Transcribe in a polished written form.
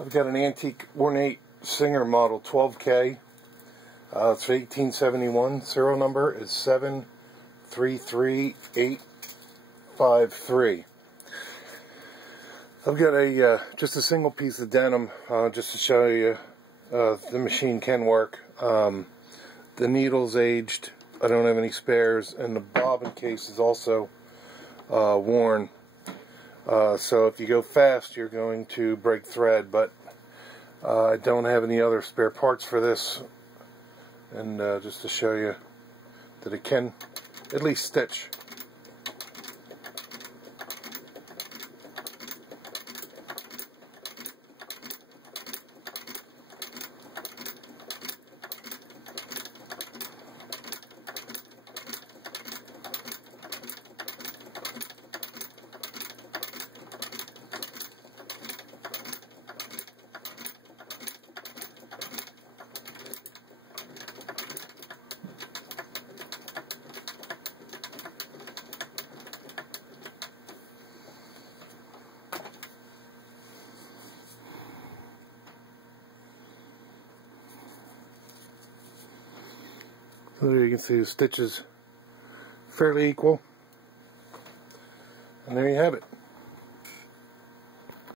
I've got an antique ornate Singer model 12k. It's 1871. Serial number is 733853. I've got just a single piece of denim just to show you the machine can work. The needle's aged. I don't have any spares, and the bobbin case is also worn. So if you go fast, you're going to break thread, but I don't have any other spare parts for this. And just to show you that it can at least stitch. So there you can see the stitches fairly equal, and there you have it.